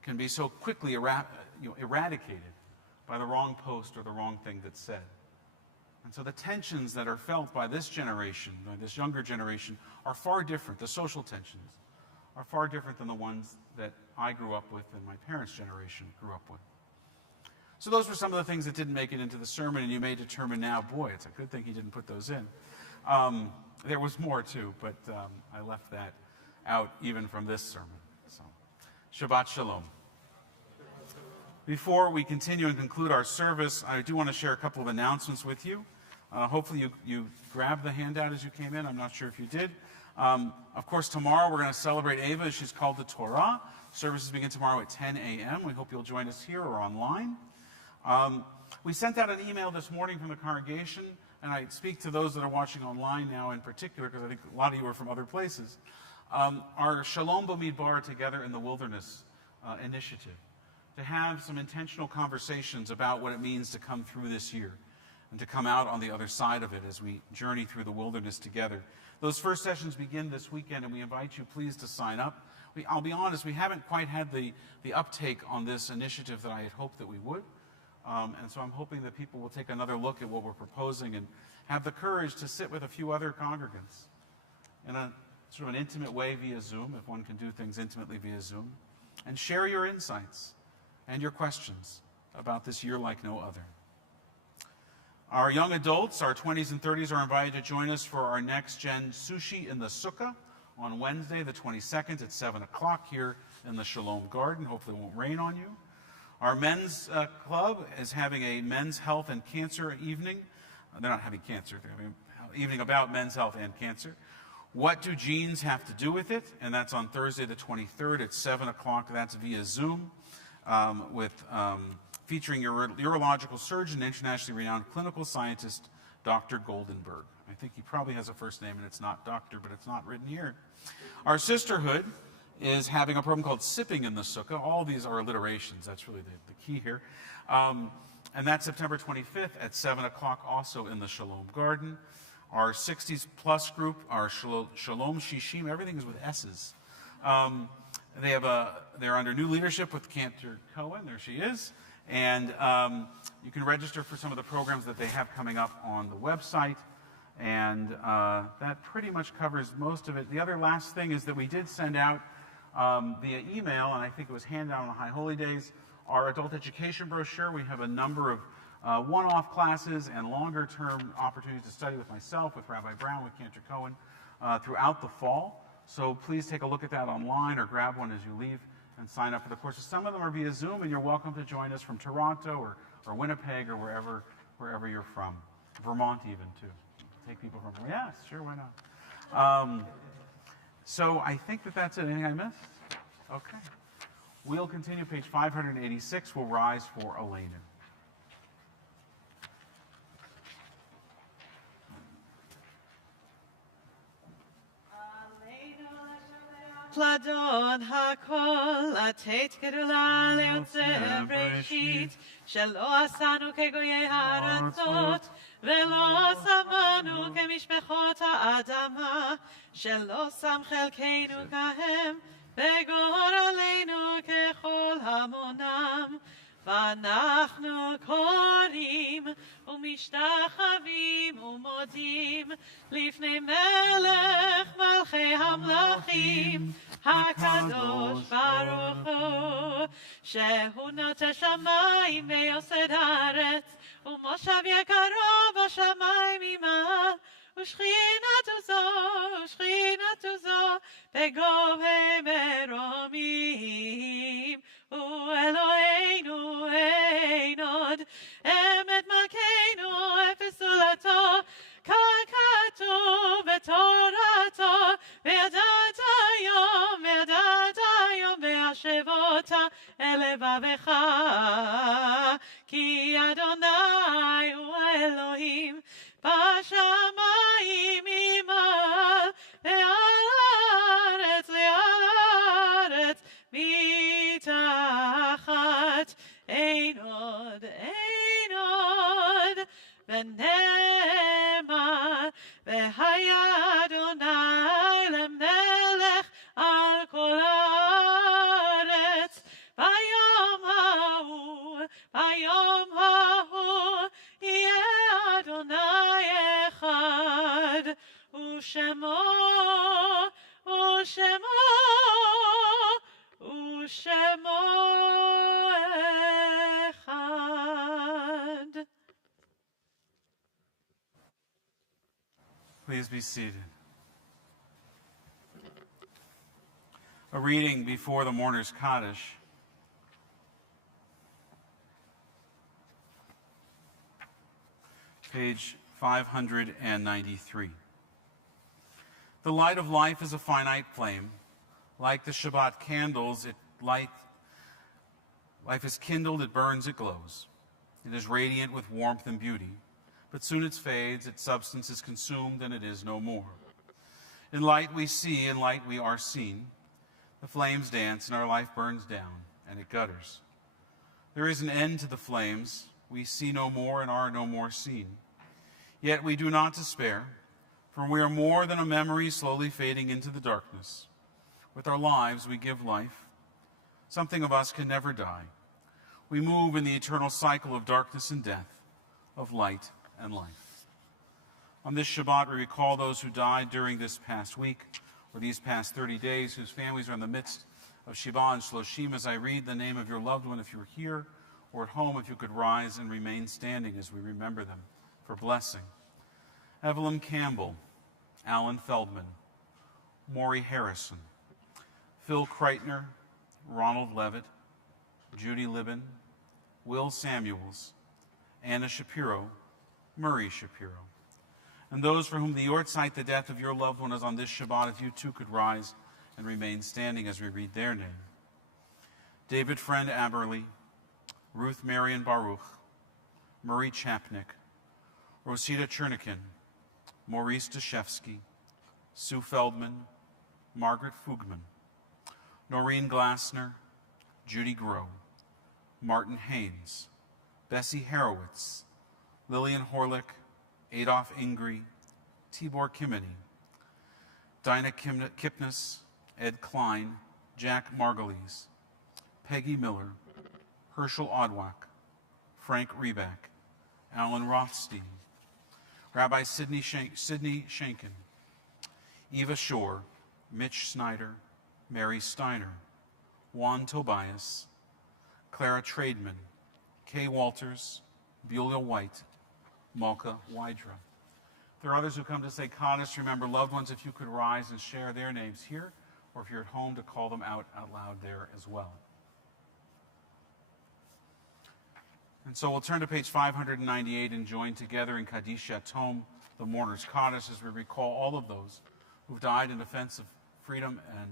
can be so quickly eradicated by the wrong post or the wrong thing that's said. And so the tensions that are felt by this generation, by this younger generation, are far different. The social tensions are far different than the ones that I grew up with and my parents' generation grew up with. So those were some of the things that didn't make it into the sermon, and you may determine now, boy, it's a good thing he didn't put those in. There was more too, but I left that out even from this sermon. So, Shabbat Shalom. Before we continue and conclude our service, I do want to share a couple of announcements with you. Hopefully you grabbed the handout as you came in. I'm not sure if you did. Of course, tomorrow we're going to celebrate Ava as she's called to Torah. Services begin tomorrow at 10 a.m. We hope you'll join us here or online. We sent out an email this morning from the congregation, and I speak to those that are watching online now in particular, because I think a lot of you are from other places. Our Sholom Bamidbar Together in the Wilderness initiative, to have some intentional conversations about what it means to come through this year and to come out on the other side of it as we journey through the wilderness together. Those first sessions begin this weekend, and we invite you please to sign up. I'll be honest, we haven't quite had the uptake on this initiative that I had hoped that we would. And so I'm hoping that people will take another look at what we're proposing and have the courage to sit with a few other congregants in a sort of an intimate way via Zoom, if one can do things intimately via Zoom, and share your insights and your questions about this year like no other. Our young adults, our 20s and 30s, are invited to join us for our next gen sushi in the Sukkah on Wednesday, the 22nd at 7 o'clock here in the Shalom Garden. Hopefully it won't rain on you. Our men's club is having a men's health and cancer evening. They're not having cancer, they're having an evening about men's health and cancer. What do genes have to do with it? And that's on Thursday the 23rd at 7 o'clock. That's via Zoom featuring urological surgeon, internationally renowned clinical scientist, Dr. Goldenberg. I think he probably has a first name, and it's not doctor, but it's not written here. Our sisterhood is having a program called Sipping in the Sukkah. All these are alliterations. That's really the key here. And that's September 25th at 7 o'clock, also in the Shalom Garden. Our 60s plus group, our Shalom Shishim, everything is with S's. They're under new leadership with Cantor Cohen. There she is. And you can register for some of the programs that they have coming up on the website. And that pretty much covers most of it. The other last thing is that we did send out via email, and I think it was handed out on the High Holy Days, our adult education brochure. We have a number of one-off classes and longer-term opportunities to study with myself, with Rabbi Brown, with Cantor Cohen throughout the fall. So please take a look at that online or grab one as you leave and sign up for the courses. Some of them are via Zoom, and you're welcome to join us from Toronto or Winnipeg or wherever you're from. Vermont even, too. Take people from, yes, sure, why not? So I think that's it. Anything I missed? Okay. We'll continue. Page 586. We'll rise for Elena. פלדון הכל, לתת גדולה ליוצא בראשית, שלא עשנו כגויי הארצות, ולא שמנו כמשפחות האדמה, שלא שם חלקנו כהם, וגורלנו ככל המונם. ואנחנו קוראים ומשתחווים ומודים לפני מלך מלכי המלכים הקדוש ברוך הוא, שהוא נוטה שמיים ויוסד הארץ, ומושב יקרו בשמיים ממעל, ושכינתו זו בגובה מרומים. ואלוהינו אין עוד אמת מלכנו אפס זולתו, ככתוב בתורתו, וידעת היום בהשבות אל לבבך, כי אדוני הוא אלוהים בשמיים ממעל, ועל הארץ מתחת. אין עוד ונאמר, והיה אדוני למלך על כל הארץ. ביום ההוא יהיה אדוני אחד. Please be seated. A reading before the mourner's Kaddish. Page 593. The light of life is a finite flame. Like the Shabbat candles, life is kindled, it burns, it glows. It is radiant with warmth and beauty, but soon it fades, its substance is consumed, and it is no more. In light we see, in light we are seen. The flames dance, and our life burns down, and it gutters. There is an end to the flames. We see no more and are no more seen. Yet we do not despair, for we are more than a memory slowly fading into the darkness. With our lives we give life. Something of us can never die. We move in the eternal cycle of darkness and death, of light and life. On this Shabbat, we recall those who died during this past week, or these past 30 days, whose families are in the midst of Shema and Shloshim. As I read the name of your loved one, if you were here or at home, if you could rise and remain standing as we remember them for blessing. Evelyn Campbell, Alan Feldman, Maury Harrison, Phil Kreitner, Ronald Levitt, Judy Libben, Will Samuels, Anna Shapiro, Murray Shapiro. And those for whom the Yortzeit, the death of your loved one, is on this Shabbat, if you too could rise and remain standing as we read their name. David Friend Aberly, Ruth Marion Baruch, Murray Chapnick, Rosita Chernikin, Maurice Deshevsky, Sue Feldman, Margaret Fugman, Noreen Glassner, Judy Groh, Martin Haynes, Bessie Harowitz, Lillian Horlick, Adolf Ingry, Tibor Kimeny, Dinah Kipnis, Ed Klein, Jack Margulies, Peggy Miller, Herschel Odwak, Frank Reback, Alan Rothstein, Rabbi Sidney Shankin, Eva Shore, Mitch Snyder, Mary Steiner, Juan Tobias, Clara Trademan, Kay Walters, Beulah White, Malka Wydra. There are others who come to say Kaddish. Remember loved ones, if you could rise and share their names here, or if you're at home, to call them out loud there as well. And so we'll turn to page 598 and join together in Kaddish Yatom, the mourner's Kaddish, as we recall all of those who've died in defense of freedom and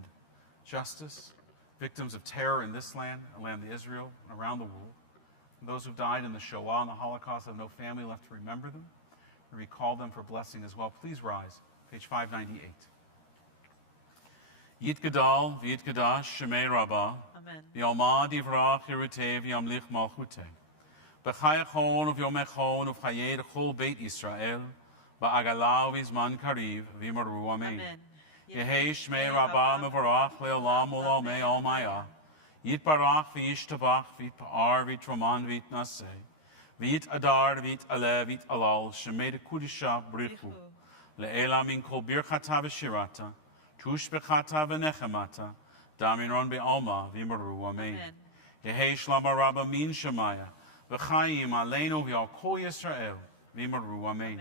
justice, victims of terror in this land, a land of Israel, and around the world. And those who've died in the Shoah and the Holocaust have no family left to remember them. We recall them for blessing as well. Please rise, page 598. Yit Gadal, V'yit Gadash, Shemei Rabbah, Amen. V'yalma Divrach, Yeruteh, V'yamlich Malchuteh. B'chai Echon, V'yom Echon, V'chayei Chol Beit Yisrael, Ba'agala V'izman Kariv, V'yimaru Amen. Amen. Yehei Shmei Rabbah Mevorach, Le'olam U'lamei Almaya. Yit Barach V'yishtabach, V'yit Pa'ar, V'yit Roman, V'yit Naseh. V'yit Adar, V'yit Aleh, V'yit Alal, Shemei Dekudisha Brichu. Le'ela min kol birchata v'shirata, tush bechata v'nechemata, daminron be'alma v'yimaru Amen. Yehei Shlama Rabba min Shemaya, v'chaim aleinu v'yal kol Yisrael, v'yimaru Amen.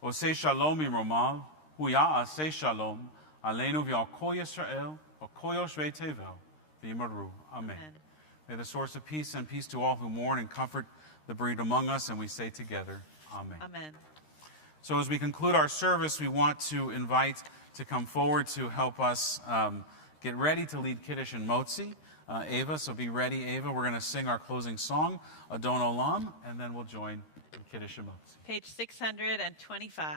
Osei Shalom imromal, hu ya'aseh Shalom, aleinu v'yal kol Yisrael, v'kol yoshvei tevel, v'yimaru Amen. May the source of peace send peace to all who mourn and comfort the bereaved among us, and we say together, Amen. Amen. So as we conclude our service, we want to invite to come forward to help us get ready to lead Kiddush and Motzi. Ava, so be ready, Ava. We're going to sing our closing song, Adon Olam, and then we'll join in Kiddush and Motzi. Page 625.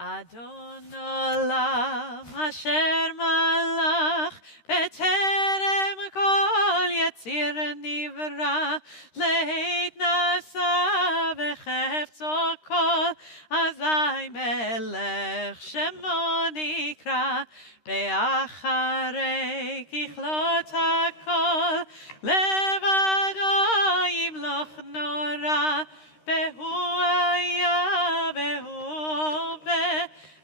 Adon Olam Asher Malach B'terem Kol Yetzir Nivra Leit Nasa B'chefzo Kol Azai Melech Shemo Nikra Be'acharei Kichlot HaKol Levado Yimloch Nora Behu Aya Behu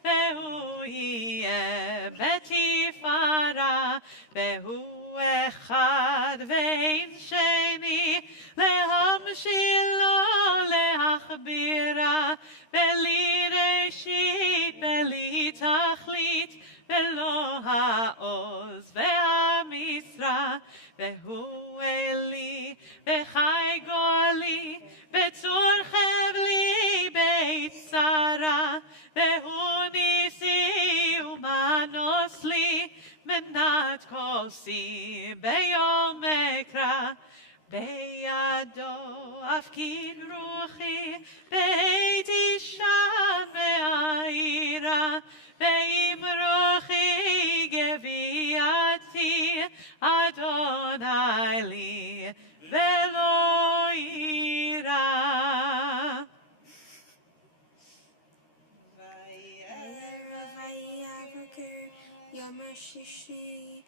Behu Yeh Betifara Behu Echad Ve'in Sheni Lehamshilo Leachbira Be'li Reishim והוא אלי, וחי גורלי, בצור חבלי ביצרה, והוא ניסי ומנוס לי, מנת כוסי ביום אקרא. בידו אפקיד רוחי, והייתי שם בעירה, ועם רוחי גבייתי, אדוני לי, ולא יירא. ויערב ויבקר יום השישי,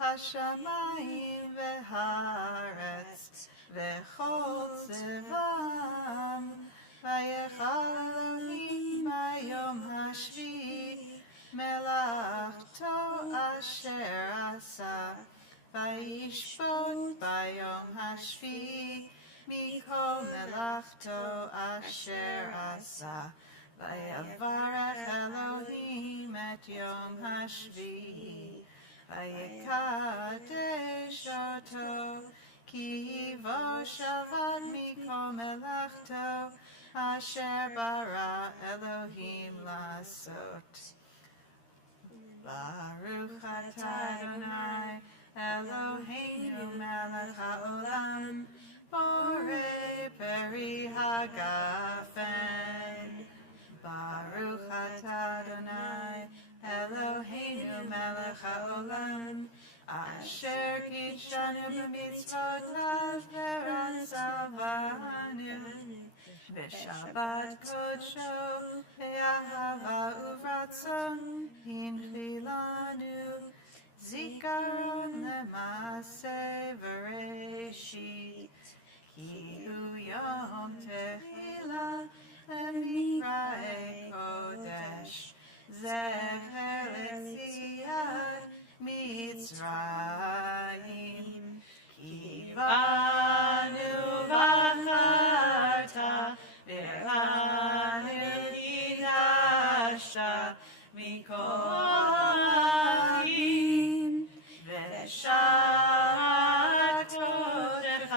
השמיים והארץ וכל צבאם, ויחל אלוהים ביום השביעי מלאכתו אשר עשה, וישפוט ביום השביעי מכל מלאכתו אשר עשה, ויברך אלוהים את יום השביעי. ויקדש אותו, כי בו שבת מכל מלאכתו, אשר ברא אלוהים לעשות. ברוך אתה אדוני, אלוהינו מלך העולם, בורא פרי הגפן. ברוך אתה אדוני, אלוהינו מלך העולם, אשר קידשנו במצוותיו ורצה בנו, בשבת קודשו באהבה וברצון הנחילנו, זיכרון למעשה בראשית, כי הוא יום תחילה למקראי קודש, זכר ליציאת מצרים. כי בנו בחרת, ובנו קידשת מכל העמים, ושעת קודשך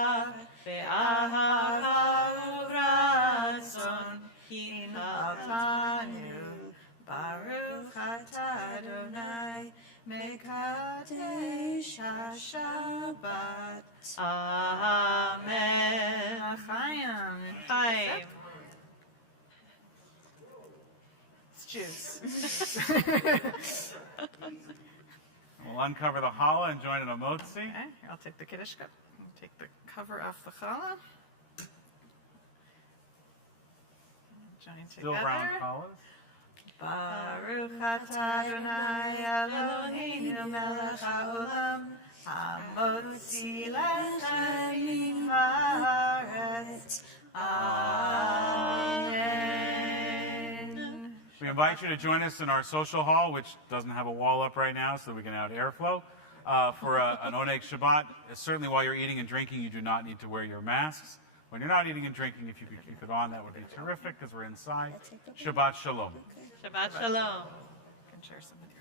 באהבה וברצון הנחלתנו. ברוך אתה אדוני, מקדש השבת. Amen. Chaim. Chaim. It's juice. We'll uncover the challah and join in a motzi. Okay, here, I'll take the Kiddush cup. I'll take the cover off the challah. Join Still round together. challahs. Baruch atah Adonai Eloheinu melech haolam, hamotzi lechem haaretz. Amen. We invite you to join us in our social hall, which doesn't have a wall up right now, so we can have airflow, for an Oneg Shabbat. Certainly while you're eating and drinking, you do not need to wear your masks. When you're not eating and drinking, if you could keep it on, that would be terrific, because we're inside. Shabbat Shalom. Shabbat Shalom. I can share some with you.